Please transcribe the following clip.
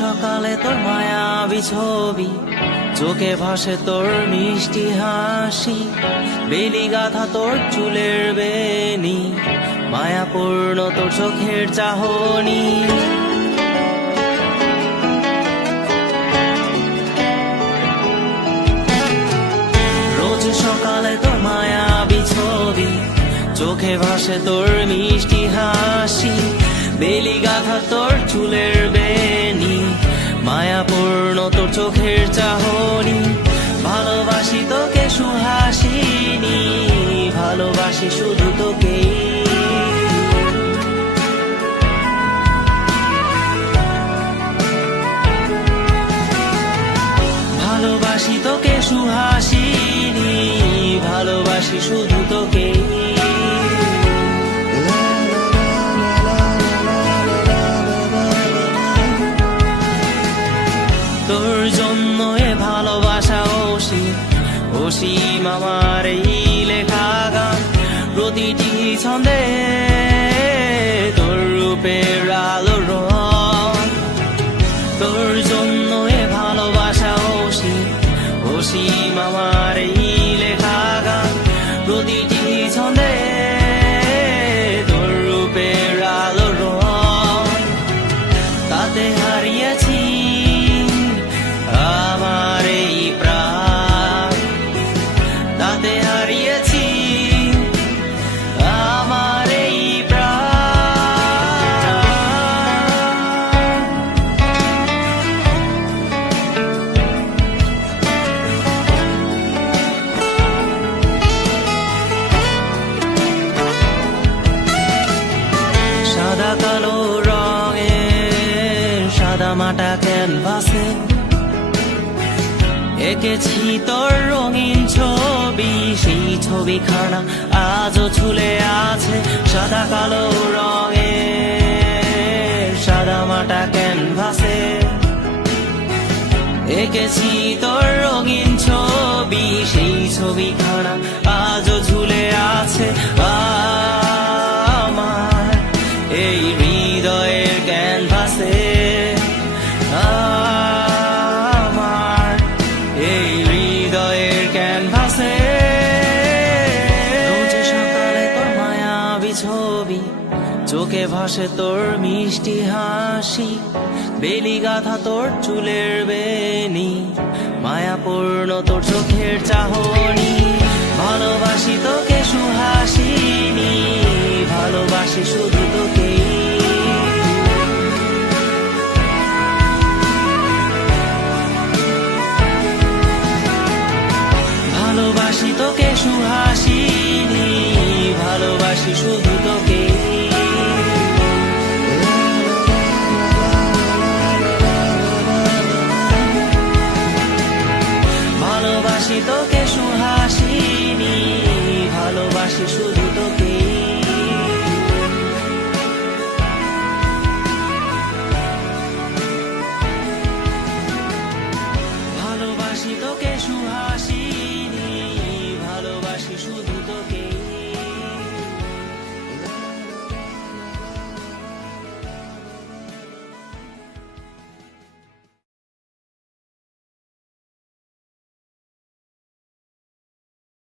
সকালে তোর মায়াবী ছবি, চোখে ভাসে তোর মিষ্টি হাসি, বেলি গাথা তোর চুলের বেনি, মায়াপূর্ণ তোর চোখের চাহনি। রোজ সকালে তোর মায়াবী ছবি, চোখে ভাসে তোর মিষ্টি হাসি, বেলি গাথা তোর চুলের বেনি, মায়াপূর্ণ তোর চোখের চাহনি। ভালোবাসি তোকে সুহাসিনী, ভালোবাসি শুধু তোকেই। ভালোবাসি তোকে সুহাসিনী, ভালোবাসি শুধু তোকেই। তোর জন্য এ ভালোবাসা অসীম আমার এই লেখা গান, প্রতিটি ছন্দে তোর রূপের আলো রং। তোর জন্য এ ভালোবাসা অসীম আমার এই লেখা গান, প্রতিটি ছন্দে তোর রূপের আলো রং। তাতে হারিয়েছি আমার এই প্রাণ, তাতে হারিয়েছি আমার এই প্রাণ। সাদা কালো রঙের সাদা মাটা ক্যানভাসে এঁকেছি তোর রঙিন ছবি, সেই ছবিখানা আজও ঝুলে আছে। সাদা কালো রঙের সাদা মাটা ক্যানভাসে এঁকেছি তোর রঙিন ছবি, সেই ছবিখানা আজও ঝুলে আছে আমার এই হৃদয়ের ক্যানভাসে। আমার এই হৃদয়ের ক্যানভাসে রোজ সকালে তোর মায়াবী ছবি, চোখে ভাসে তোর মিষ্টি হাসি, বেলি গাথা তোর চুলের বেনি, মায়াপূর্ণ তোর চোখের চাহনি। ভালোবাসি তোকে সুহাসিনী, ভালোবাসি শুধু তোকেই। ভালোবাসি তোকে সুহাসিনী,